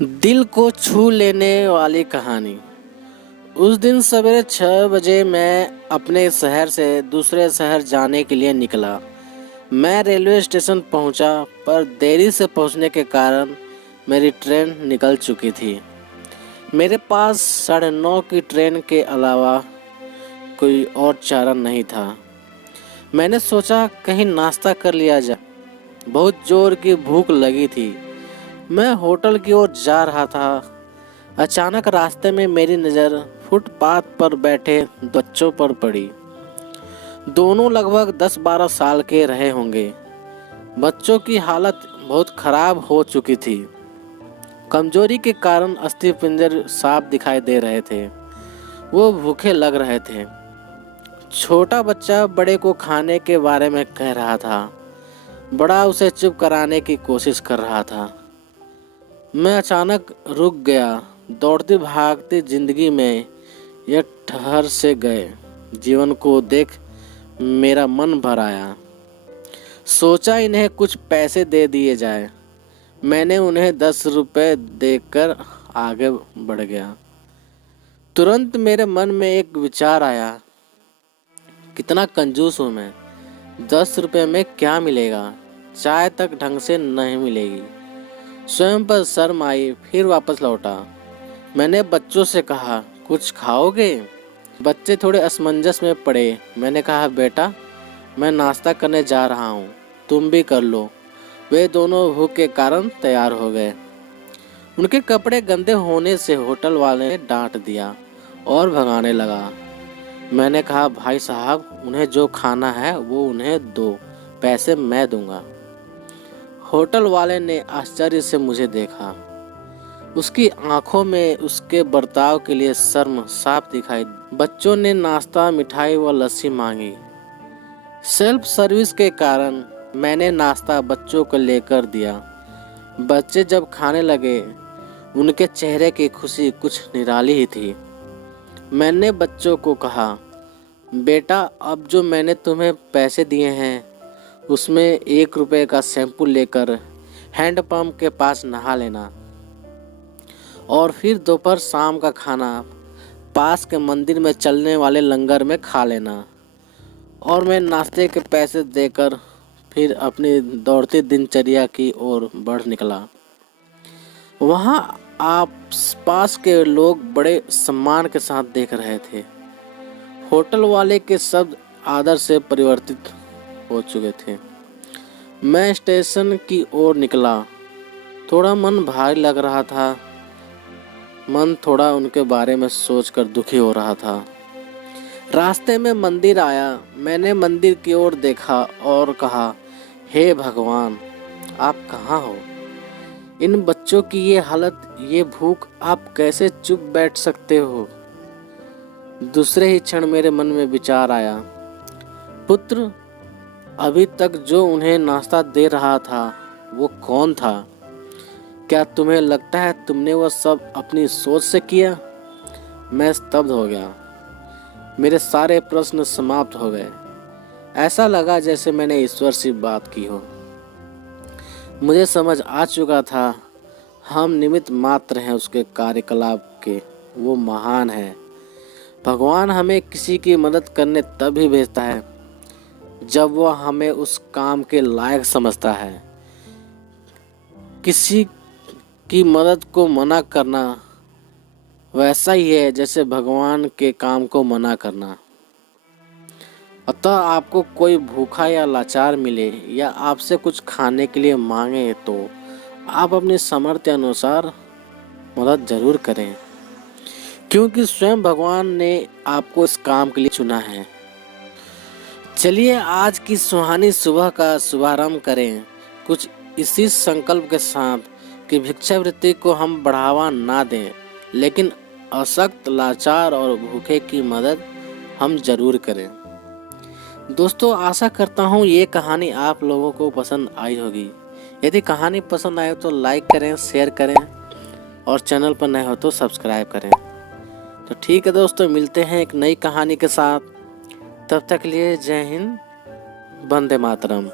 दिल को छू लेने वाली कहानी। उस दिन सवेरे 6 बजे मैं अपने शहर से दूसरे शहर जाने के लिए निकला। मैं रेलवे स्टेशन पहुंचा, पर देरी से पहुंचने के कारण मेरी ट्रेन निकल चुकी थी। मेरे पास 9:30 की ट्रेन के अलावा कोई और चारा नहीं था। मैंने सोचा कहीं नाश्ता कर लिया जाए। बहुत जोर की भूख लगी थी। मैं होटल की ओर जा रहा था। अचानक रास्ते में मेरी नज़र फुटपाथ पर बैठे बच्चों पर पड़ी। दोनों लगभग 10-12 साल के रहे होंगे। बच्चों की हालत बहुत खराब हो चुकी थी। कमजोरी के कारण अस्थिपंजर साफ दिखाई दे रहे थे। वो भूखे लग रहे थे। छोटा बच्चा बड़े को खाने के बारे में कह रहा था। बड़ा उसे चुप कराने की कोशिश कर रहा था। मैं अचानक रुक गया। दौड़ती भागती जिंदगी में यह ठहर से गए जीवन को देख मेरा मन भर आया। सोचा इन्हें कुछ पैसे दे दिए जाए। मैंने उन्हें 10 रुपए देकर आगे बढ़ गया। तुरंत मेरे मन में एक विचार आया, कितना कंजूस हूँ मैं। 10 रुपए में क्या मिलेगा? चाय तक ढंग से नहीं मिलेगी। स्वयं पर शर्म आई, फिर वापस लौटा। मैंने बच्चों से कहा, कुछ खाओगे? बच्चे थोड़े असमंजस में पड़े। मैंने कहा, बेटा मैं नाश्ता करने जा रहा हूँ, तुम भी कर लो। वे दोनों भूख के कारण तैयार हो गए। उनके कपड़े गंदे होने से होटल वाले ने डांट दिया और भगाने लगा। मैंने कहा, भाई साहब उन्हें जो खाना है वो उन्हें दो, पैसे मैं दूंगा। होटल वाले ने आश्चर्य से मुझे देखा। उसकी आंखों में उसके बर्ताव के लिए शर्म साफ दिखाई। बच्चों ने नाश्ता, मिठाई व लस्सी मांगी। सेल्फ सर्विस के कारण मैंने नाश्ता बच्चों को लेकर दिया। बच्चे जब खाने लगे, उनके चेहरे की खुशी कुछ निराली ही थी। मैंने बच्चों को कहा, बेटा अब जो मैंने तुम्हें पैसे दिए हैं उसमें 1 रुपए का शैम्पू लेकर हैंडपंप के पास नहा लेना और फिर दोपहर शाम का खाना पास के मंदिर में चलने वाले लंगर में खा लेना। और मैं नाश्ते के पैसे देकर फिर अपनी दौड़ती दिनचर्या की ओर बढ़ निकला। वहाँ आस पास के लोग बड़े सम्मान के साथ देख रहे थे। होटल वाले के शब्द आदर से परिवर्तित हो चुके थे। मैं स्टेशन की ओर निकला। थोड़ा मन भारी लग रहा था। मन थोड़ा उनके बारे में सोचकर दुखी हो रहा था। रास्ते में मंदिर आया। मैंने मंदिर की ओर देखा और कहा, हे भगवान आप कहाँ हो? इन बच्चों की ये हालत, ये भूख, आप कैसे चुप बैठ सकते हो? दूसरे ही क्षण मेरे मन में विचार आया, पुत्र अभी तक जो उन्हें नाश्ता दे रहा था वो कौन था? क्या तुम्हें लगता है तुमने वह सब अपनी सोच से किया? मैं स्तब्ध हो गया। मेरे सारे प्रश्न समाप्त हो गए। ऐसा लगा जैसे मैंने ईश्वर से बात की हो। मुझे समझ आ चुका था हम निमित्त मात्र हैं उसके कार्यकलाप के। वो महान है। भगवान हमें किसी की मदद करने तब ही भेजता है जब वह हमें उस काम के लायक समझता है। किसी की मदद को मना करना वैसा ही है जैसे भगवान के काम को मना करना। अतः आपको कोई भूखा या लाचार मिले या आपसे कुछ खाने के लिए मांगे तो आप अपनी सामर्थ्य अनुसार मदद जरूर करें, क्योंकि स्वयं भगवान ने आपको इस काम के लिए चुना है। चलिए आज की सुहानी सुबह का शुभारंभ करें कुछ इसी संकल्प के साथ कि भिक्षावृत्ति को हम बढ़ावा ना दें, लेकिन अशक्त, लाचार और भूखे की मदद हम जरूर करें। दोस्तों आशा करता हूँ ये कहानी आप लोगों को पसंद आई होगी। यदि कहानी पसंद आए तो लाइक करें, शेयर करें और चैनल पर नए हो तो सब्सक्राइब करें। तो ठीक है दोस्तों, मिलते हैं एक नई कहानी के साथ। तब तक लिए जय हिंद, वंदे मातरम।